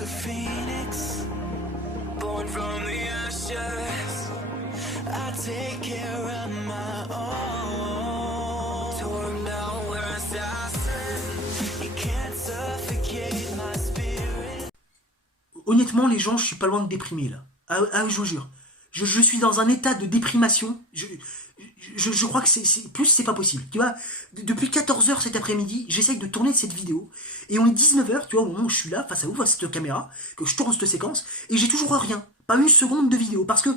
like a phoenix, born from the ashes. I take care of my own. Torn down where assassin, you can't suffocate my spirit. Honnêtement, les gens, je suis pas loin de déprimer là. Je vous jure. Je suis dans un état de déprimation. Je crois que c'est pas possible. Tu vois, depuis 14h cet après-midi, j'essaye de tourner cette vidéo. Et on est 19h, tu vois, au moment où je suis là, face à vous, face à cette caméra, que je tourne cette séquence, et j'ai toujours rien. Pas une seconde de vidéo. Parce que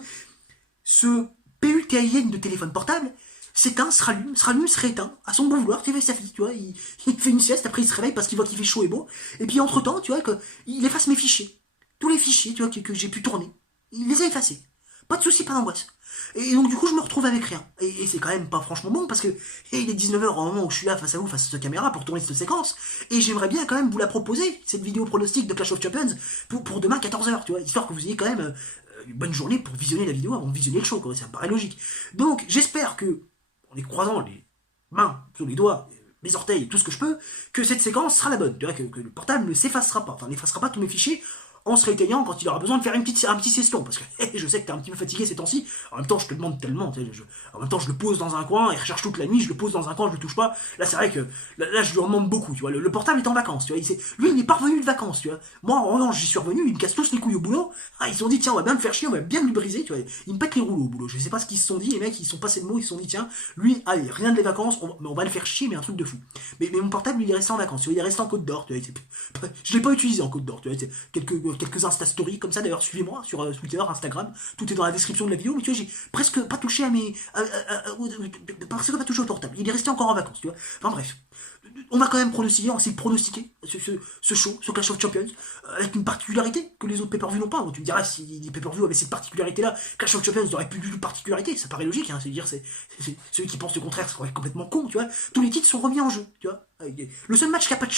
ce PUTIN de téléphone portable s'éteint, se rallume, se rééteint, à son bon vouloir, tu vois, sa fille, tu vois, il fait une sieste, après il se réveille parce qu'il voit qu'il fait chaud et beau. Et puis entre-temps, tu vois, il efface mes fichiers. Tous les fichiers, tu vois, que j'ai pu tourner. Il les a effacés. Pas de soucis, pas d'angoisse. Et donc du coup je me retrouve avec rien. Et c'est quand même pas franchement bon parce que il est 19h au moment où je suis là face à vous, face à cette caméra pour tourner cette séquence. Et j'aimerais bien quand même vous la proposer, cette vidéo pronostic de Clash of Champions, pour demain 14h, tu vois, histoire que vous ayez quand même une bonne journée pour visionner la vidéo avant de visionner le show, quoi. Ça me paraît logique. Donc j'espère que, en les croisant les mains sur les doigts, mes orteils, tout ce que je peux, que cette séquence sera la bonne. Tu vois, que le portable ne s'effacera pas, enfin n'effacera pas tous mes fichiers en se rééteignant quand il aura besoin de faire un petit sieston, parce que je sais que t'es un petit peu fatigué ces temps-ci, en même temps je te demande tellement, en même temps je le pose dans un coin, il recherche toute la nuit, je le pose dans un coin, je le touche pas, là c'est vrai que, là je lui en demande beaucoup, tu vois, le portable est en vacances, tu vois, lui il n'est pas revenu de vacances, tu vois, moi en revanche j'y suis revenu, il me casse tous les couilles au boulot, ils se sont dit tiens on va bien le faire chier, on va bien le briser, tu vois, il me pète les rouleaux au boulot, je sais pas ce qu'ils se sont dit, les mecs ils sont passés de mots, ils se sont dit tiens, lui, allez, rien de les vacances, on va le faire chier, mais un truc de fou. Mais mon portable il est resté en vacances, tu vois, il est resté en Côte d'Or, tu vois, je l'ai pas utilisé en Côte d'Or, tu vois, quelques Insta Stories comme ça, d'ailleurs suivez-moi sur Twitter, Instagram, tout est dans la description de la vidéo, mais tu vois j'ai presque pas touché à mes presque pas touché au portable, il est resté encore en vacances, tu vois, enfin bref, on va quand même pronostiquer, on va essayer de pronostiquer ce show, ce Clash of Champions, avec une particularité que les autres pay-per-view n'ont pas. Bon, tu me diras si les pay-per-view avaient cette particularité là, Clash of Champions n'aurait plus du tout de particularité, ça paraît logique, hein, c'est-à-dire ceux qui pensent le contraire seraient complètement cons, tu vois, tous les titres sont remis en jeu, tu vois. Le seul match qui a pas de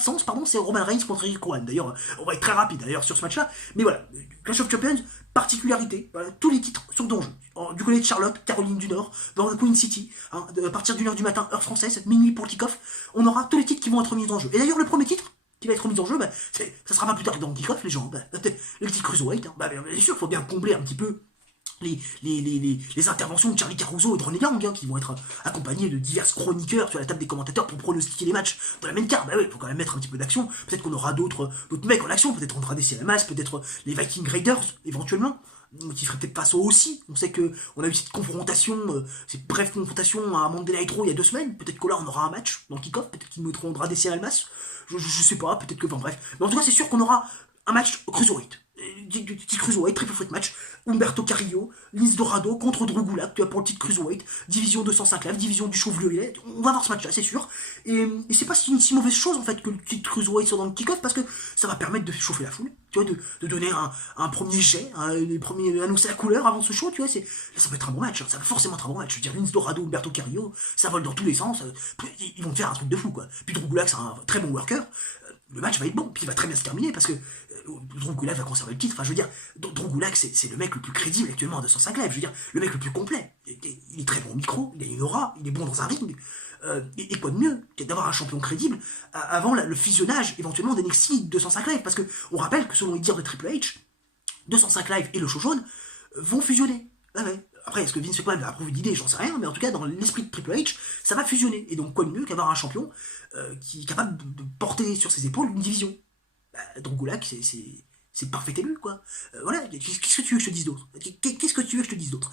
sens, pardon, c'est Roman Reigns contre Eric Rowan. D'ailleurs, on va être très rapide d'ailleurs sur ce match-là. Mais voilà, Clash of Champions, particularité, voilà, tous les titres sont en jeu. Du côté de Charlotte, Caroline du Nord, dans Queen City, hein, à partir d'1h du matin, heure française, minuit pour le kick-off, on aura tous les titres qui vont être mis en jeu. Et d'ailleurs, le premier titre qui va être mis en jeu, bah, ça sera pas plus tard que dans le kick-off, les gens. Bah, le titre Cruiserweight, hein, bah, bien sûr, il faut bien combler un petit peu les interventions de Charlie Caruso et de Ronnie Young, hein, qui vont être accompagnés de divers chroniqueurs sur la table des commentateurs pour pronostiquer les matchs de la main card. Bah oui, il faut quand même mettre un petit peu d'action. Peut-être qu'on aura d'autres mecs en action, peut-être Andrade Cien, peut-être les Viking Raiders, éventuellement, qui ferait peut-être face au aussi. On sait que on a eu cette confrontation, cette brève confrontation à Monday Night Raw il y a 2 semaines. Peut-être que là on aura un match dans le kick-off, peut-être qu'ils mettront Andrade Cien, je sais pas, peut-être que, enfin bref. Mais en tout cas c'est sûr qu'on aura un match Cruiserweight. Titre Cruiserweight, triple threat match, Humberto Carrillo, Lince Dorado contre Drew Gulak, tu vois, pour le titre Cruiserweight, division 205 live, division du chauve-violet, on va voir ce match-là, c'est sûr, et c'est pas une si mauvaise chose, en fait, que le titre Cruiserweight soit dans le kick-off, parce que ça va permettre de chauffer la foule, tu vois, de donner un premier jet, les premiers annoncer la couleur avant ce show, tu vois, là, ça va être un bon match, hein, ça va forcément être un bon match, je veux dire, Lince Dorado, Humberto Carrillo, ça vole dans tous les sens, ils vont faire un truc de fou, quoi, puis Drew Gulak, c'est un très bon worker, le match va être bon, puis il va très bien se terminer, parce que Drew Gulak va conserver le titre, enfin je veux dire, Drew Gulak c'est le mec le plus crédible actuellement à 205 live, je veux dire, le mec le plus complet, il est très bon au micro, il a une aura, il est bon dans un ring, et quoi de mieux que d'avoir un champion crédible avant le fusionnage éventuellement d'NXT 205 live, parce que on rappelle que selon les dires de Triple H, 205 live et le show jaune vont fusionner. Ah ouais. Après, est-ce que Vince McMahon va approuver l'idée? J'en sais rien, mais en tout cas, dans l'esprit de Triple H, ça va fusionner. Et donc, quoi de mieux qu'avoir un champion qui est capable de porter sur ses épaules une division. Drew Gulak, c'est parfait élu, quoi. Voilà, qu'est-ce que tu veux que je te dise d'autre? Qu'est-ce que tu veux que je te dise d'autre?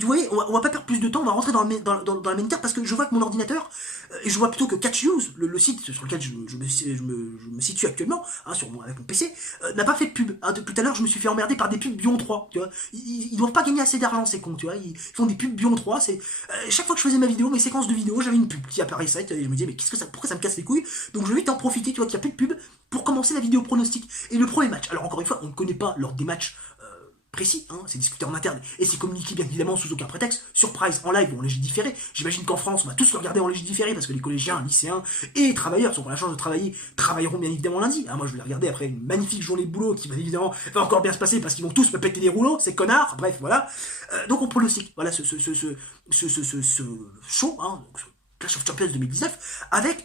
Vous voyez, on va pas perdre plus de temps, on va rentrer dans la main card, parce que je vois que mon ordinateur, et je vois plutôt que Catch News, le site sur lequel je me situe actuellement, hein, avec mon PC, n'a pas fait de pub. Hein, tout à l'heure, je me suis fait emmerder par des pubs Bion 3, tu vois. Ils doivent pas gagner assez d'argent, ces cons, tu vois. Ils font des pubs Bion 3, chaque fois que je faisais mes séquences de vidéos, j'avais une pub qui apparaissait, et je me disais, mais pourquoi ça me casse les couilles? Donc je vais t'en profiter, tu vois, qu'il n'y a plus de pub, pour commencer la vidéo pronostic. Et le premier match, alors encore une fois, on ne connaît pas l'ordre des matchs précis, hein, c'est discuté en interne, et c'est communiqué bien évidemment sous aucun prétexte, surprise en live ou en léger différé. J'imagine qu'en France, on va tous le regarder en léger différé, parce que les collégiens, lycéens et travailleurs, qui auront la chance de travailler, travailleront bien évidemment lundi. Hein, moi je vais les regarder après une magnifique journée de boulot, qui bien évidemment va encore bien se passer, parce qu'ils vont tous me péter les rouleaux, ces connards, bref, voilà. Donc on pronostique, voilà, ce show, hein, donc, Clash of Champions 2019 avec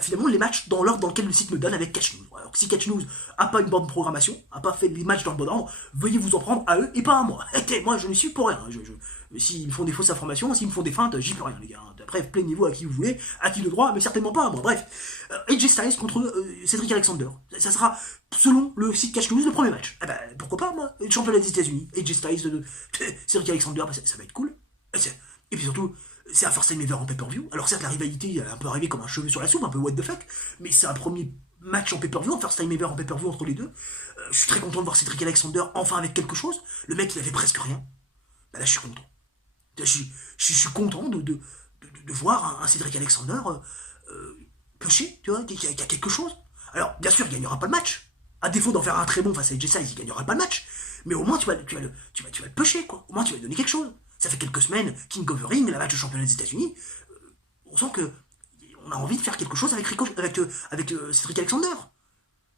finalement les matchs dans l'ordre dans lequel le site me donne avec Catch News. Alors si Catch News a pas une bonne programmation, a pas fait des matchs dans le bon ordre, veuillez vous en prendre à eux et pas à moi. Moi je ne suis pour rien. S'ils me font des fausses informations, s'ils me font des feintes, j'y peux rien les gars. Après plaignez-vous à qui vous voulez, à qui de droit, mais certainement pas à moi. Bref, AJ Styles contre Cedric Alexander. Ça sera selon le site Catch News le premier match. Pourquoi pas moi, le championnat des États-Unis, AJ Styles, Cedric Alexander, ça va être cool. Et puis surtout, c'est un first time ever en pay-per-view. Alors certes, la rivalité elle est un peu arrivée comme un cheveu sur la soupe, un peu what the fuck, mais c'est un premier match en pay-per-view, un first time ever en pay-per-view entre les deux. Je suis très content de voir Cedric Alexander enfin avec quelque chose. Le mec, il avait presque rien. Là, je suis content. Je suis content de voir un Cedric Alexander pusher, tu vois, qui a quelque chose. Alors, bien sûr, il gagnera pas le match. À défaut d'en faire un très bon face à AJ Styles, il gagnera pas le match. Mais au moins, tu vas le pusher, quoi. Au moins, tu vas lui donner quelque chose. Ça fait quelques semaines, King of the Ring, la match de championnat des États-Unis. On sent que on a envie de faire quelque chose avec Cedric Alexander.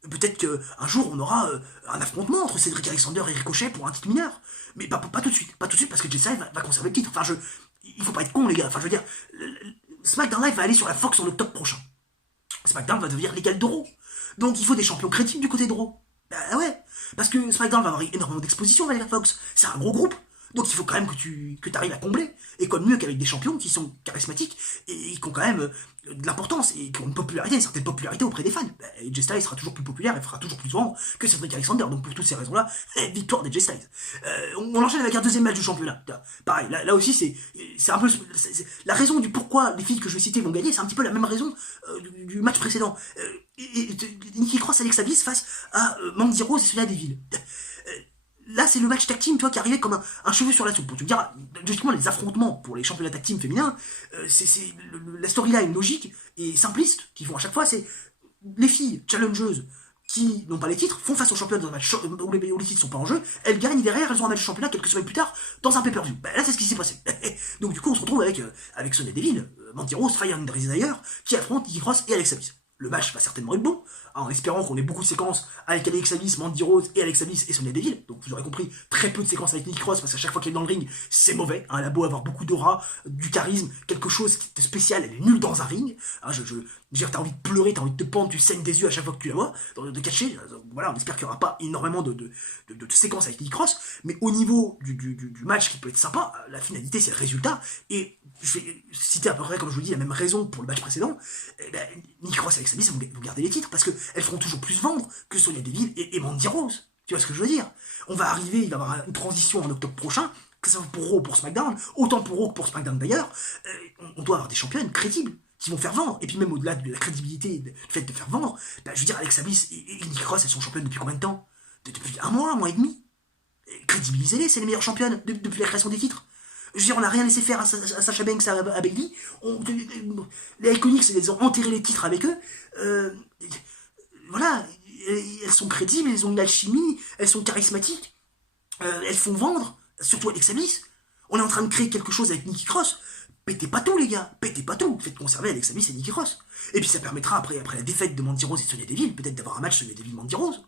Peut-être qu'un jour, on aura un affrontement entre Cedric Alexander et Ricochet pour un titre mineur. Mais pas tout de suite. Pas tout de suite parce que AJ Styles va conserver le titre. Enfin, il faut pas être con, les gars. Enfin, je veux dire, SmackDown Live va aller sur la Fox en octobre prochain. SmackDown va devenir l'égal de Raw. Donc, il faut des champions crédibles du côté de Raw. Bah ouais. Parce que SmackDown va avoir énormément d'exposition avec la Fox. C'est un gros groupe. Donc il faut quand même que tu arrives à combler. Et quoi de mieux qu'avec des champions qui sont charismatiques et qui ont quand même de l'importance et qui ont une certaine popularité auprès des fans. AJ Styles sera toujours plus populaire et fera toujours plus souvent que Cedric Alexander. Donc pour toutes ces raisons-là, victoire d'AJ Styles. On enchaîne avec un deuxième match du championnat. Pareil, là aussi c'est un peu la raison du pourquoi les filles que je vais citer vont gagner, c'est un petit peu la même raison du match précédent. Nikki Cross, Alexa Bliss face à Mandy Rose et Sonya Deville. Là, c'est le match tag team, tu vois, qui arrivait comme un cheveu sur la soupe. Pour te dire, justement, les affrontements pour les championnats tag team féminins, la storyline logique et simpliste qu'ils font à chaque fois, c'est les filles challengeuses qui n'ont pas les titres font face aux championnes dans un match où les titres sont pas en jeu, elles gagnent derrière, elles ont un match de championnat quelques semaines plus tard dans un pay-per-view. Là, c'est ce qui s'est passé. Donc, du coup, on se retrouve avec Sonya Deville, Mandy Rose, Fire and Desire, qui affrontent Nikki Cross et Alexa Bliss. Le match va certainement être bon, en espérant qu'on ait beaucoup de séquences avec Alexa Bliss, Mandy Rose et Alexa Bliss et Sonya Deville. Donc vous aurez compris, très peu de séquences avec Nikki Cross, parce qu'à chaque fois qu'elle est dans le ring, c'est mauvais. Elle a beau avoir beaucoup d'aura, du charisme, quelque chose de spécial, elle est nulle dans un ring. T'as envie de pleurer, t'as envie de te pendre, tu saignes des yeux à chaque fois que tu la vois, de cacher. Voilà, on espère qu'il n'y aura pas énormément de séquences avec Nikki Cross, mais au niveau du match qui peut être sympa, la finalité c'est le résultat, et je vais citer à peu près, comme je vous dis, la même raison pour le match précédent. Nikki Cross et Alexa Bliss vont garder les titres, parce qu'elles feront toujours plus vendre que Sonya Deville et Mandy Rose. Tu vois ce que je veux dire? On va arriver, il va y avoir une transition en octobre prochain, que ce soit pour Raw ou pour SmackDown, autant pour Raw que pour SmackDown d'ailleurs. On doit avoir des championnes crédibles qui vont faire vendre, et puis même au-delà de la crédibilité du fait de faire vendre, je veux dire, Alexa Bliss et Nikki Cross, elles sont championnes depuis combien de temps? Depuis un mois et demi. Crédibilisez-les, c'est les meilleures championnes depuis la création des titres. Je veux dire, on n'a rien laissé faire à Sasha Banks, à Bayley. Les Iconics, ils ont enterré les titres avec eux. Voilà, elles sont crédibles, elles ont une alchimie, elles sont charismatiques, elles font vendre, surtout Alexa Bliss. On est en train de créer quelque chose avec Nikki Cross. Pétez pas tout, les gars, pétez pas tout. Faites conserver Alexa Bliss et Nikki Cross. Et puis ça permettra, après la défaite de Mandy Rose et de Sonya Deville, peut-être d'avoir un match Sonya Deville-Mandy Rose.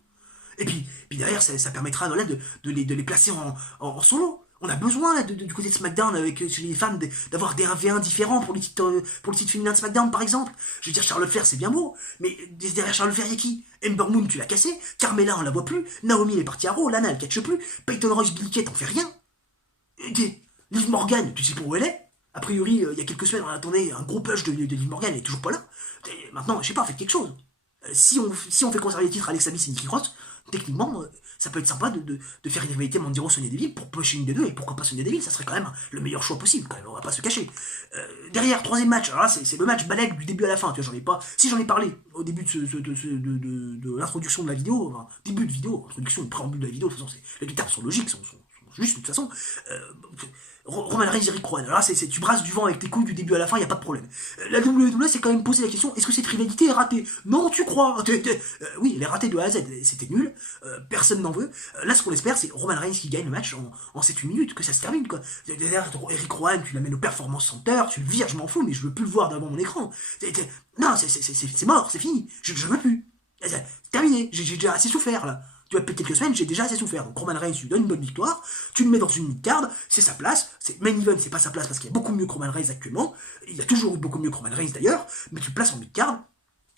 Et puis derrière, ça permettra de les placer en solo. On a besoin, là, du côté de SmackDown, chez les fans, d'avoir des 1v1 différents pour le titre féminin de SmackDown, par exemple. Je veux dire, Charlotte Flair, c'est bien beau, mais derrière Charlotte Flair, il y a qui? Ember Moon, tu l'as cassé. Carmella, on la voit plus. Naomi, elle est partie à Raw. Lana, elle catche plus. Peyton Royce, Billie Kay, t'en fais rien. Liv Morgan, tu sais pas où elle est? A priori, il y a quelques semaines, on attendait un gros push de Liv Morgan, elle est toujours pas là. Maintenant, je sais pas, faites quelque chose. Si on fait conserver les titres Alexa Bliss et Nikki Cross, techniquement, ça peut être sympa de faire une rivalité Mandy Rose Sonya Deville pour pusher une des deux, et pourquoi pas Sonya Deville, ça serait quand même le meilleur choix possible, quand même, on va pas se cacher. Derrière, troisième match, alors là c'est le match balèque du début à la fin, tu vois, j'en ai parlé au début de l'introduction de la vidéo, enfin, début de vidéo, introduction, une préambule de la vidéo, de toute façon, les termes sont logiques, sont juste de toute façon. Roman Reigns et Rick Rowan, alors là tu brasses du vent avec tes couilles du début à la fin, y a pas de problème. La WWE s'est quand même posé la question, est-ce que cette rivalité est ratée? Non, tu crois? Oui, elle est ratée de A à Z, c'était nul, personne n'en veut. Là, ce qu'on espère, c'est Roman Reigns qui gagne le match en 7-8 minutes, que ça se termine, quoi. Derrière, Eric Rowan, tu l'amènes au Performance Center, tu le vires, je m'en fous, mais je veux plus le voir devant mon écran. Non, c'est mort, c'est fini, je veux plus. C'est terminé, j'ai déjà assez souffert, là. Tu vois, depuis quelques semaines, j'ai déjà assez souffert. Donc Roman Reigns, tu lui donnes une bonne victoire, tu le mets dans une mid-card, c'est sa place. Main event, c'est pas sa place parce qu'il y a beaucoup mieux que Roman Reigns actuellement. Il y a toujours eu beaucoup mieux que Roman Reigns d'ailleurs, mais tu le places en mid-card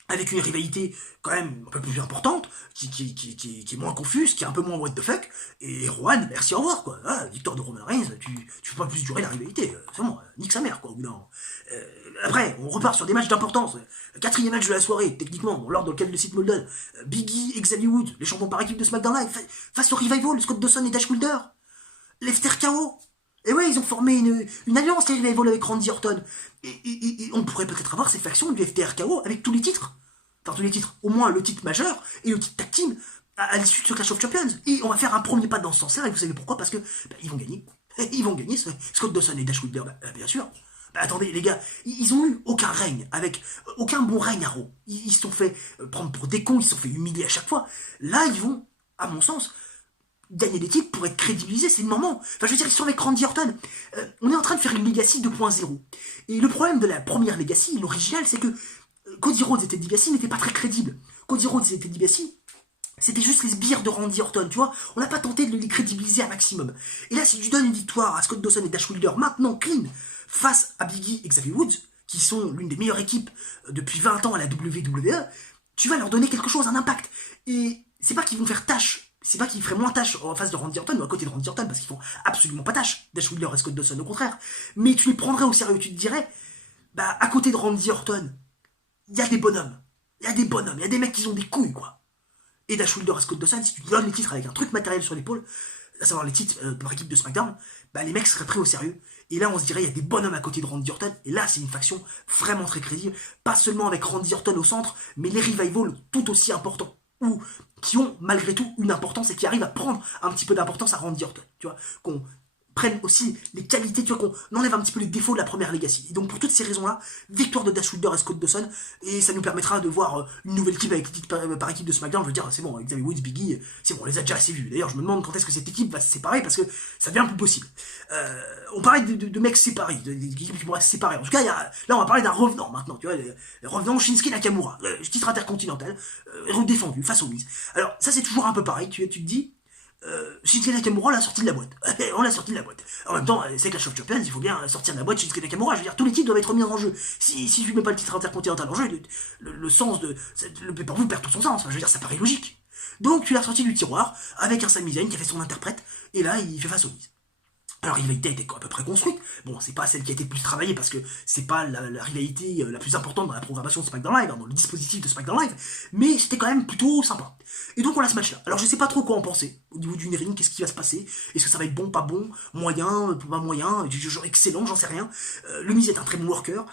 avec une rivalité quand même un peu plus importante, qui est moins confuse, qui est un peu moins what the fuck, et Rowan, merci, au revoir, quoi. Ah, victoire de Roman Reigns, tu peux pas plus durer la rivalité, c'est bon, nique sa mère, quoi, au bout d'un moment. Après, on repart sur des matchs d'importance. Le 4e match de la soirée, techniquement, dans l'ordre dans lequel le site me le donne. Big E et Xavier Woods, les champions par équipe de SmackDown Live, face au Revival, Scott Dawson et Dash Wilder. L'Efter KO. Et ouais, ils ont formé une alliance, les Revival, avec Randy Orton. Et on pourrait peut-être avoir ces factions du FTRKO avec tous les titres. Enfin, tous les titres. Au moins le titre majeur et le titre tag team à l'issue de ce Clash of Champions. Et on va faire un premier pas dans ce sens-là. Et vous savez pourquoi? Parce que ils vont gagner. Ils vont gagner, Scott Dawson et Dash Wilder, bien sûr. Attendez, les gars, ils ont eu aucun règne, avec aucun bon règne à Raw. Ils se sont fait prendre pour des cons, ils se sont fait humilier à chaque fois. Là, ils vont, à mon sens, gagner des titres pour être crédibilisés, c'est le moment. Enfin, je veux dire, ils sont avec Randy Orton. On est en train de faire une Legacy 2.0. Et le problème de la première Legacy, l'original, c'est que Cody Rhodes et Ted DiBiase n'étaient pas très crédibles. Cody Rhodes et Ted DiBiase, c'était juste les sbires de Randy Orton, tu vois. On n'a pas tenté de les crédibiliser un maximum. Et là, si tu donnes une victoire à Scott Dawson et Dash Wilder, maintenant clean, face à Big E et Xavier Woods, qui sont l'une des meilleures équipes depuis 20 ans à la WWE, tu vas leur donner quelque chose, un impact. Et c'est pas qu'ils vont faire tâche, c'est pas qu'ils feraient moins tâche en face de Randy Orton ou à côté de Randy Orton, parce qu'ils font absolument pas tâche, Dash Wilder et Scott Dawson, au contraire. Mais tu les prendrais au sérieux, tu te dirais, bah, à côté de Randy Orton, il y a des bonhommes. Il y a des mecs qui ont des couilles, quoi. Et Dash Wilder et Scott Dawson, si tu donnes les titres avec un truc matériel sur l'épaule, à savoir les titres par équipe de SmackDown, bah les mecs seraient pris au sérieux. Et là, on se dirait, il y a des bonhommes à côté de Randy Orton. Et là, c'est une faction vraiment très crédible. Pas seulement avec Randy Orton au centre, mais les Revival tout aussi importants. Ou qui ont malgré tout une importance et qui arrivent à prendre un petit peu d'importance à Randy Orton. Tu vois, qu'on prenne aussi les qualités, tu vois, qu'on enlève un petit peu les défauts de la première Legacy. Et donc pour toutes ces raisons-là, victoire de Dash Wilder et Scott Dawson, et ça nous permettra de voir une nouvelle équipe avec par équipe de SmackDown. Je veux dire, c'est bon, avec Xavier Woods, Big E, c'est bon, on les a déjà assez vus. D'ailleurs, je me demande quand est-ce que cette équipe va se séparer, parce que ça devient plus possible. On parlait de mecs séparés, d'équipes qui pourraient se séparer. En tout cas, là, on va parler d'un revenant maintenant, tu vois, le revenant Shinsuke Nakamura, titre intercontinental, redéfendu face au Miz. Alors, ça c'est toujours un peu pareil, tu te dis, Shinsuke Nakamura l'a sorti de la boîte. On l'a sorti de la boîte. En même temps, c'est Clash of Champions, il faut bien sortir de la boîte Shinsuke Nakamura. Je veux dire, tous les titres doivent être mis en jeu. Si tu mets pas le titre intercontinental en jeu, le sens de. Le pay-per-view perd tout son sens. Enfin, je veux dire, ça paraît logique. Donc, tu l'as sorti du tiroir avec un Sami Zayn qui a fait son interprète, et là, il fait face au Miz. Alors, la rivalité était à peu près construite. Bon, c'est pas celle qui a été le plus travaillée parce que c'est pas la rivalité la plus importante dans la programmation de SmackDown Live, dans le dispositif de SmackDown Live, mais c'était quand même plutôt sympa. Et donc on a ce match-là. Alors je sais pas trop quoi en penser au niveau du ring, qu'est-ce qui va se passer. Est-ce que ça va être bon, pas bon, moyen, pas moyen, genre excellent, j'en sais rien. Le Miz est un très bon worker.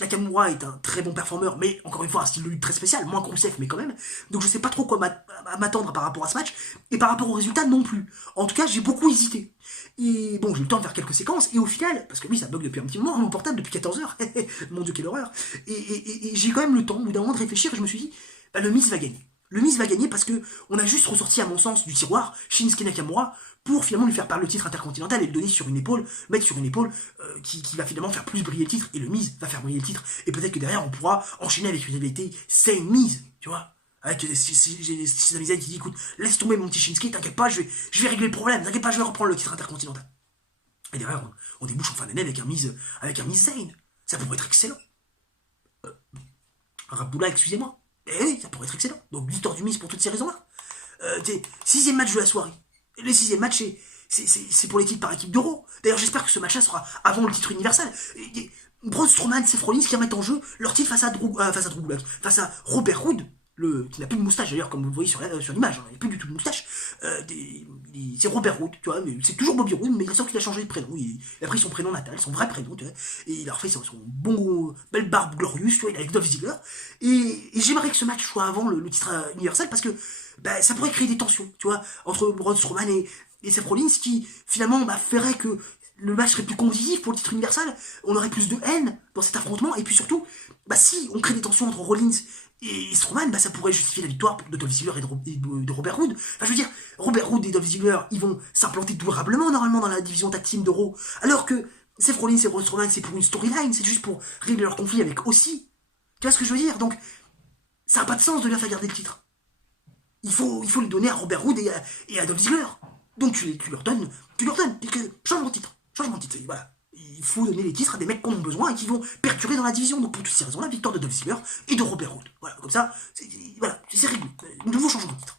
Nakamura est un très bon performeur, mais encore une fois un style de lutte très spécial, moins Rusev, mais quand même. Donc je sais pas trop quoi m'attendre par rapport à ce match, et par rapport au résultat non plus. En tout cas, j'ai beaucoup hésité. Et bon, j'ai eu le temps de faire quelques séquences, et au final, parce que oui, ça bug depuis un petit moment, mon portable depuis 14 heures, mon dieu, quelle horreur. Et j'ai quand même le temps, au bout d'un moment, de réfléchir, et je me suis dit, bah, le Miz va gagner. Le Miz va gagner parce que on a juste ressorti, à mon sens, du tiroir Shinsuke Nakamura pour finalement lui faire perdre le titre intercontinental et le donner sur une épaule, mettre sur une épaule qui va finalement faire plus briller le titre, et le Miz va faire briller le titre, et peut-être que derrière on pourra enchaîner avec une rivalité Same Miz, tu vois. Avec Sami Zayn qui dit, écoute, laisse tomber mon petit Shinsuke, t'inquiète pas, je vais régler le problème, t'inquiète pas, je vais reprendre le titre intercontinental. Et derrière, on débouche en fin d'année avec un Miz Zayn. Ça pourrait être excellent. Rabdoula, excusez-moi. Eh oui, ça pourrait être excellent. Donc, victoire du Miz pour toutes ces raisons-là. 6e match de la soirée. Le 6e match, c'est pour les titres par équipe d'Euro. D'ailleurs, j'espère que ce match-là sera avant le titre universel. Braun Strowman, Seth Rollins qui remettent en jeu leur titre face à Robert Roode, qui n'a plus de moustache d'ailleurs, comme vous le voyez sur l'image, il n'a plus du tout de moustache. C'est Robert Roode, tu vois, c'est toujours Bobby Roode, mais il sent qu'il a changé de prénom. Il a pris son prénom natal, son vrai prénom, tu vois, et il a refait son belle barbe glorieuse, tu vois, il est avec Dolph Ziggler. Et j'aimerais que ce match soit avant le titre universel parce que bah, ça pourrait créer des tensions, tu vois, entre Braun Strowman et Seth Rollins qui finalement ferait que le match serait plus compétitif pour le titre universal, on aurait plus de haine dans cet affrontement, et puis surtout, bah, si on crée des tensions entre Rollins et Strowman, bah, ça pourrait justifier la victoire de Dolph Ziggler et de Robert Roode. Enfin, je veux dire, Robert Roode et Dolph Ziggler, ils vont s'implanter durablement, normalement, dans la division tag team d'Euro, alors que Seth Rollins et Braun Strowman, c'est pour une storyline, c'est juste pour régler leur conflit avec aussi. Tu vois ce que je veux dire? Donc, ça n'a pas de sens de leur faire garder le titre. il faut le donner à Robert Roode et à Dolph Ziggler. Donc tu leur donnes, changement de titre, voilà. Il faut donner les titres à des mecs qu'on a besoin et qui vont perdurer dans la division. Donc pour toutes ces raisons-là, victoire de Dolph Ziggler et de Robert Roode. Voilà, comme ça, c'est réglé. Nouveau changement de titre.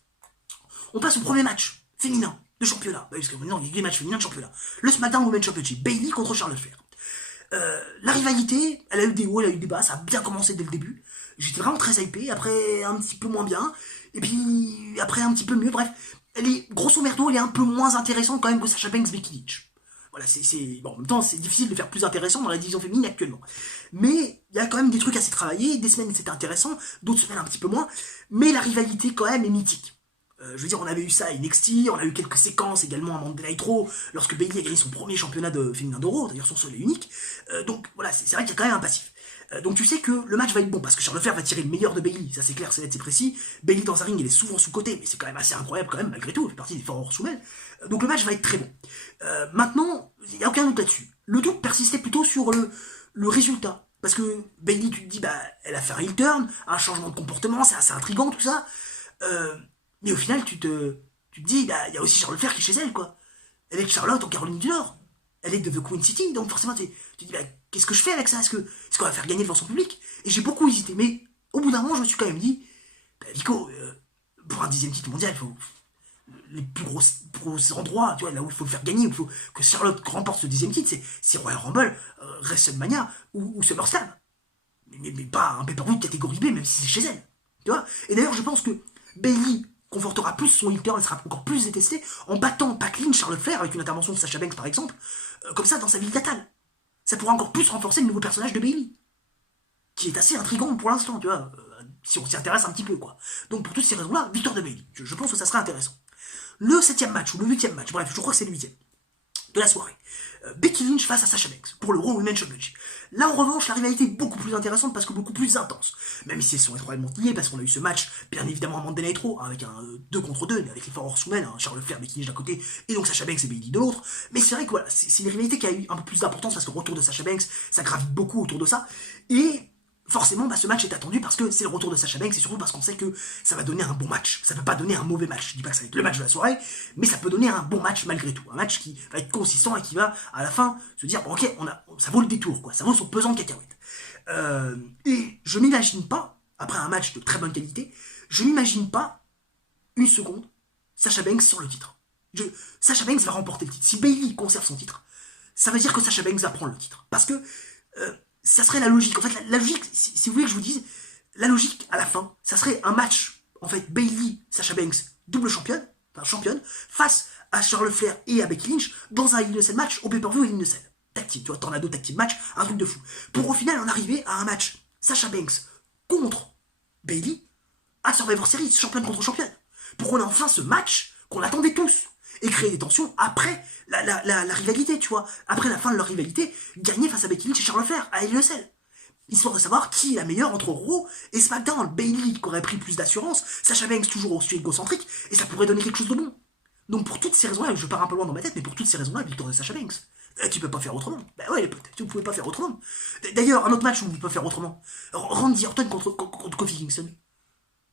On passe au premier match féminin de championnat. Parce que maintenant, il y a des matchs féminins de championnat. Le SmackDown Women's Championship, Bayley contre Charlotte Flair. La rivalité, elle a eu des hauts, elle a eu des bas, ça a bien commencé dès le début. J'étais vraiment très hypé, après un petit peu moins bien, et puis après un petit peu mieux, bref. Grosso merdo, elle est un peu moins intéressante quand même que Sasha Banks Becky Lynch. Voilà, bon, en même temps, c'est difficile de faire plus intéressant dans la division féminine actuellement. Mais il y a quand même des trucs assez travaillés, des semaines c'était intéressant, d'autres semaines un petit peu moins, mais la rivalité quand même est mythique. Je veux dire, on avait eu ça à NXT, on a eu quelques séquences également à Monday Night Raw, lorsque Bayley a gagné son premier championnat de féminin d'Euro, d'ailleurs son seul et unique. Donc voilà, c'est vrai qu'il y a quand même un passif. Donc tu sais que le match va être bon, parce que Charlotte Flair va tirer le meilleur de Bayley, ça c'est clair, c'est net, c'est précis. Bayley dans un ring, elle est souvent sous-côté, mais c'est quand même assez incroyable quand même, malgré tout, elle fait partie des forts Horsewomen. Donc le match va être très bon. Maintenant, il n'y a aucun doute là-dessus. Le doute persistait plutôt sur le résultat. Parce que Bayley, tu te dis, elle a fait un heel turn, un changement de comportement, c'est assez intriguant tout ça. Mais au final, tu te dis, il y a aussi Charlotte Flair qui est chez elle, quoi. Elle est de Charlotte en Caroline du Nord. Elle est de The Queen City, donc forcément, tu te dis, qu'est-ce que je fais avec ça? Est-ce qu'on va faire gagner devant son public? Et j'ai beaucoup hésité, mais au bout d'un moment, je me suis quand même dit, Vico, pour un 10e titre mondial, il faut les plus gros endroits, tu vois, là où il faut le faire gagner, où il faut que Charlotte remporte ce 10e titre, c'est Royal Rumble, WrestleMania ou SummerSlam. Mais pas un pay-per-view de catégorie B, même si c'est chez elle. Tu vois? Et d'ailleurs, je pense que Bayley confortera plus son heel turn, elle sera encore plus détestée en battant pas clean Charlotte Flair avec une intervention de Sasha Banks par exemple, comme ça dans sa ville natale. Ça pourra encore plus renforcer le nouveau personnage de Bayley, qui est assez intriguant pour l'instant, tu vois, si on s'y intéresse un petit peu, quoi. Donc pour toutes ces raisons-là, victoire de Bayley. Je pense que ça serait intéressant. Le 7e match, ou le 8e match, bref, je crois que c'est le 8e de la soirée. Becky Lynch face à Sasha Banks pour le Raw Women's Championship. Là en revanche, la rivalité est beaucoup plus intéressante parce que beaucoup plus intense. Même si elles sont étroitement liées, parce qu'on a eu ce match, bien évidemment à Monday Night Raw, avec un 2 contre 2, avec les Four Horsewomen, Charlotte Flair, Becky Lynch d'un côté, et donc Sasha Banks et Bayley de l'autre. Mais c'est vrai que voilà, c'est une rivalité qui a eu un peu plus d'importance parce que le retour de Sasha Banks, ça gravite beaucoup autour de ça. Et forcément, ce match est attendu parce que c'est le retour de Sasha Banks et surtout parce qu'on sait que ça va donner un bon match. Ça peut pas donner un mauvais match. Je dis pas que ça va être le match de la soirée, mais ça peut donner un bon match malgré tout. Un match qui va être consistant et qui va, à la fin, se dire, bon, ok, ça vaut le détour, quoi. Ça vaut son pesant de cacahuètes. Et je m'imagine pas, après un match de très bonne qualité, je m'imagine pas une seconde Sasha Banks sur le titre. Sasha Banks va remporter le titre. Si Bayley conserve son titre, ça veut dire que Sasha Banks va prendre le titre. Parce que ça serait la logique. En fait, la logique, si vous voulez que je vous dise, la logique, à la fin, ça serait un match, en fait, Bayley, Sasha Banks, double championne, face à Charlotte Flair et à Becky Lynch, dans un Hell in a Cell match, au pay-per-view Hell in a Cell. Tag team, tu vois, tornado tag team match, un truc de fou. Pour au final en arriver à un match, Sasha Banks contre Bayley, à Survivor Series, championne contre championne. Pour qu'on ait enfin ce match qu'on attendait tous. Et créer des tensions après la rivalité, tu vois. Après la fin de leur rivalité, gagner face à Becky Lynch et Charlotte Flair à Hell in a Cell. Histoire de savoir qui est la meilleure entre Raw et SmackDown. Bayley qui aurait pris plus d'assurance, Sasha Banks toujours aussi égocentrique, et ça pourrait donner quelque chose de bon. Donc pour toutes ces raisons-là, je pars un peu loin dans ma tête, mais pour toutes ces raisons-là, victoire de Sasha Banks. Tu peux pas faire autrement. Bah ouais, tu pouvais pas faire autrement. D'ailleurs, un autre match où vous pouvez pas faire autrement. Randy Orton contre Kofi Kingston.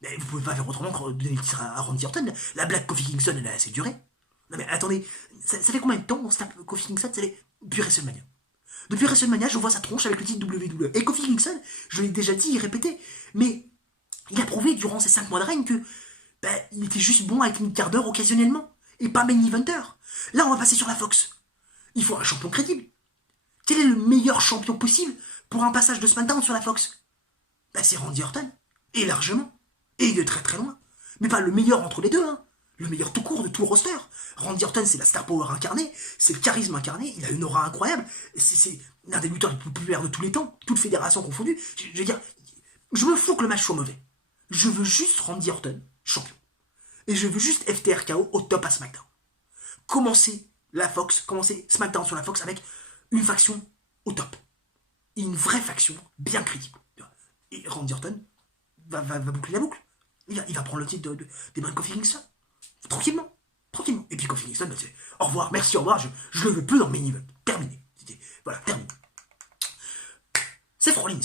Mais vous pouvez pas faire autrement que donner le titre à Randy Orton. La blague Kofi Kingston, elle a assez duré. Non mais attendez, ça fait combien de temps on se tape Kofi Kingston? Ça fait depuis WrestleMania. Depuis WrestleMania, je vois sa tronche avec le titre WWE. Et Kofi Kingston, je l'ai déjà dit et répété, mais il a prouvé durant ces 5 mois de règne que il était juste bon avec une quart d'heure occasionnellement, et pas main eventer. Là, on va passer sur la Fox. Il faut un champion crédible. Quel est le meilleur champion possible pour un passage de SmackDown sur la Fox? C'est Randy Orton, et largement, et de très très loin. Mais pas le meilleur entre les deux, hein. Le meilleur tout court de tout le roster. Randy Orton, c'est la star power incarnée, c'est le charisme incarné, il a une aura incroyable, c'est l'un des lutteurs les plus populaires de tous les temps, toutes fédérations confondues. Je veux dire, je me fous que le match soit mauvais. Je veux juste Randy Orton, champion. Et je veux juste FTRKO au top à SmackDown. Commencer SmackDown sur la Fox avec une faction au top. Et une vraie faction bien crédible. Et Randy Orton va boucler la boucle. Il va prendre le titre des Brand Kofi Kingston. Tranquillement. Et puis Kofi Kingston, c'est au revoir, merci, au revoir, je le veux plus dans le main event. Terminé. Voilà, terminé. Seth Rollins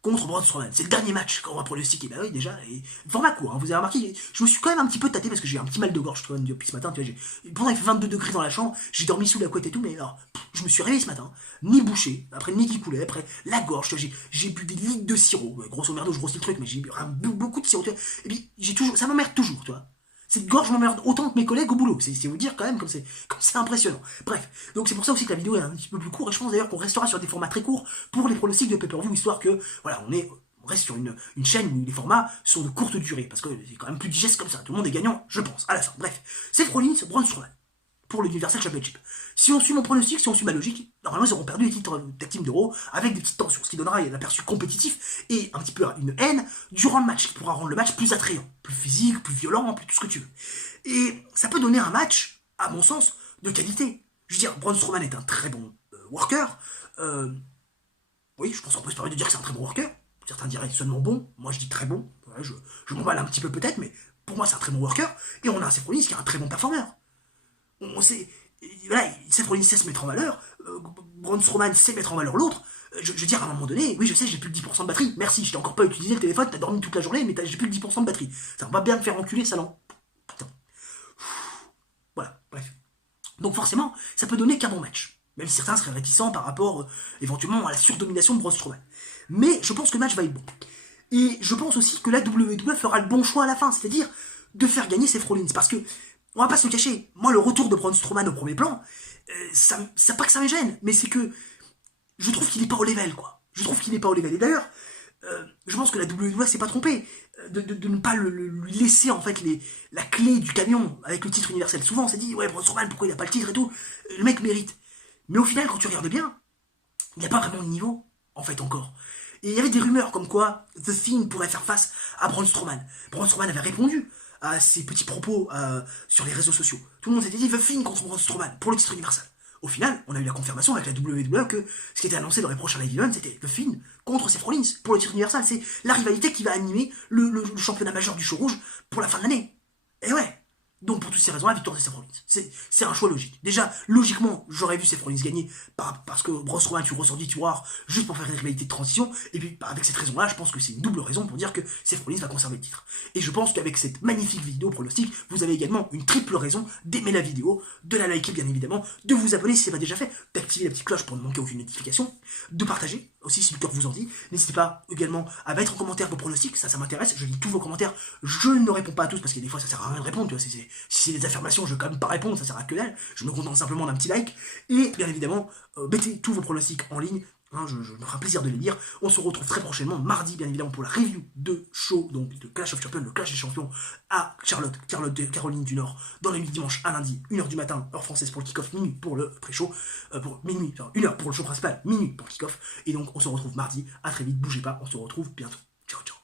contre Braun Strowman. C'est le dernier match qu'on va pronostiquer. Bah oui, déjà, et format court, hein, vous avez remarqué, je me suis quand même un petit peu tâté parce que j'ai un petit mal de gorge depuis ce matin, tu vois, pourtant il fait 22 degrés dans la chambre, j'ai dormi sous la couette et tout, mais alors, je me suis réveillé ce matin, ni bouché, après le nez qui coulait, après la gorge, tu vois, j'ai bu des litres de sirop, grosso merdo, je grossis le truc, mais j'ai bu beaucoup de sirop, tu vois, et puis ça m'emmerde toujours, tu vois. Cette gorge m'emmerde autant que mes collègues au boulot. C'est vous dire quand même comme c'est impressionnant. Bref, donc c'est pour ça aussi que la vidéo est un petit peu plus courte. Et je pense d'ailleurs qu'on restera sur des formats très courts pour les pronostics de pay-per-view, histoire que, voilà, on reste sur une chaîne où les formats sont de courte durée. Parce que c'est quand même plus digeste comme ça. Tout le monde est gagnant, je pense, à la fin. Bref, Seth Rollins, Braun Strowman pour l'Universal Championship. Si on suit mon pronostic, si on suit ma logique, normalement ils auront perdu les titres tag team d'Euro avec des petites tensions, ce qui donnera un aperçu compétitif et un petit peu une haine durant le match, qui pourra rendre le match plus attrayant, plus physique, plus violent, plus tout ce que tu veux. Et ça peut donner un match, à mon sens, de qualité. Je veux dire, Braun Strowman est un très bon worker. Oui, je pense qu'on peut se permettre de dire que c'est un très bon worker. Certains diraient seulement bon, moi je dis très bon. Ouais, je m'emballe un petit peu peut-être, mais pour moi c'est un très bon worker. Et on a un Seth Rollins qui est un très bon performeur. On sait, voilà, Seth Rollins sait se mettre en valeur, Braun Strowman sait mettre en valeur l'autre. Je veux dire, à un moment donné, oui, je sais, j'ai plus de 10% de batterie. Merci, je t'ai encore pas utilisé le téléphone, t'as dormi toute la journée, mais j'ai plus de 10% de batterie. Ça va bien me faire enculer, salon. Putain. Voilà, bref. Donc forcément, ça peut donner qu'un bon match. Même si certains seraient réticents par rapport, éventuellement, à la surdomination de Braun Strowman. Mais je pense que le match va être bon. Et je pense aussi que la WWE fera le bon choix à la fin, c'est-à-dire de faire gagner Seth Rollins. Parce que, on va pas se le cacher, moi le retour de Braun Strowman au premier plan, ça pas que ça me gêne, mais c'est que je trouve qu'il est pas au level, quoi. Je trouve qu'il est pas au level. Et d'ailleurs, je pense que la WWE s'est pas trompée de ne pas lui laisser en fait la clé du camion avec le titre universel. Souvent on s'est dit, ouais, Braun Strowman, pourquoi il a pas le titre et tout. Le mec mérite. Mais au final, quand tu regardes bien, il n'y a pas vraiment de niveau, en fait, encore. Et il y avait des rumeurs comme quoi The Fiend pourrait faire face à Braun Strowman. Braun Strowman avait répondu à ses petits propos sur les réseaux sociaux. Tout le monde s'était dit The Fiend contre Braun Strowman pour le titre universal. Au final, on a eu la confirmation avec la WWE que ce qui était annoncé dans les prochains live events, c'était The Fiend contre Seth Rollins pour le titre universal. C'est la rivalité qui va animer le championnat majeur du show rouge pour la fin de l'année. Et ouais. Donc pour toutes ces raisons-là, victoire de Seth Rollins. C'est un choix logique. Déjà, logiquement, j'aurais vu Seth Rollins gagner parce que Braun Strowman, tu ressors du voir juste pour faire une rivalité de transition. Et puis avec cette raison-là, je pense que c'est une double raison pour dire que Seth Rollins va conserver le titre. Et je pense qu'avec cette magnifique vidéo pronostic, vous avez également une triple raison d'aimer la vidéo, de la liker bien évidemment, de vous abonner si ce n'est pas déjà fait, d'activer la petite cloche pour ne manquer aucune notification, de partager aussi si le cœur vous en dit. N'hésitez pas également à mettre en commentaire vos pronostics, ça m'intéresse, je lis tous vos commentaires, je ne réponds pas à tous parce que des fois ça sert à rien de répondre, tu vois, si c'est des affirmations, je vais quand même pas répondre, ça sert à que dalle, je me contente simplement d'un petit like, et bien évidemment, mettez tous vos pronostics en ligne, hein, je me ferai plaisir de les lire. On se retrouve très prochainement, mardi bien évidemment, pour la review de show, donc de Clash of Champions, le Clash des Champions, à Caroline du Nord, dans la nuit dimanche à lundi, 1h du matin, heure française pour le kick-off, minuit pour le pré-show, pour minuit, enfin 1h pour le show principal, minuit pour le kick-off, et donc on se retrouve mardi, à très vite, bougez pas, on se retrouve bientôt. Ciao, ciao.